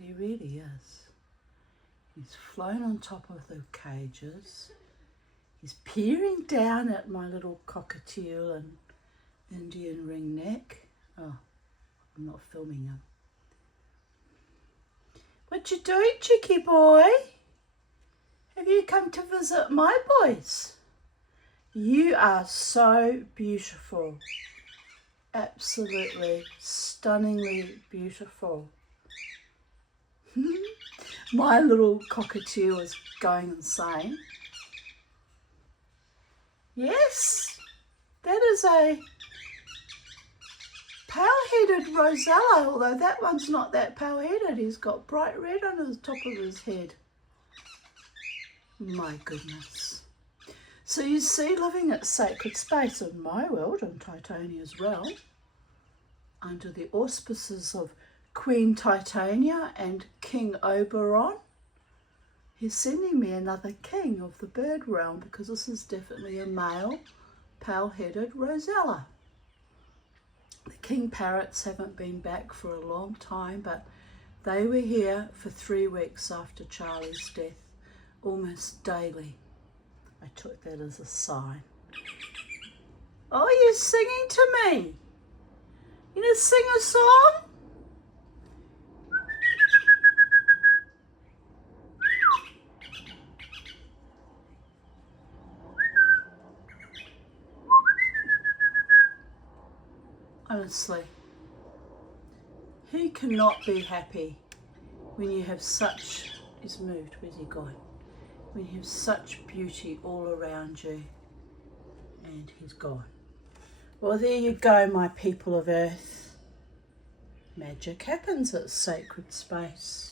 He really is. He's flown on top of the cages. He's peering down at my little cockatiel and Indian ringneck. Oh, I'm not filming him. What you doing, cheeky boy? Have you come to visit my boys? You are so beautiful. Absolutely, stunningly beautiful. My little cockatiel is going insane. Yes, that is a pale-headed rosella, although that one's not that pale-headed. He's got bright red on the top of his head. My goodness. So you see, living at Sacred Space in my world, in Titania's realm, under the auspices of Queen Titania and King Oberon, he's sending me another king of the bird realm, because this is definitely a male pale-headed rosella. The king parrots haven't been back for a long time, but they were here for 3 weeks after Charlie's death, almost daily. I took that as a sign. Oh, you're singing to me. You gonna sing a song? Honestly, who cannot be happy when you have such, he's moved, where's he gone? When you have such beauty all around you, and he's gone. Well, there you go, my people of Earth. Magic happens at Sacred Space.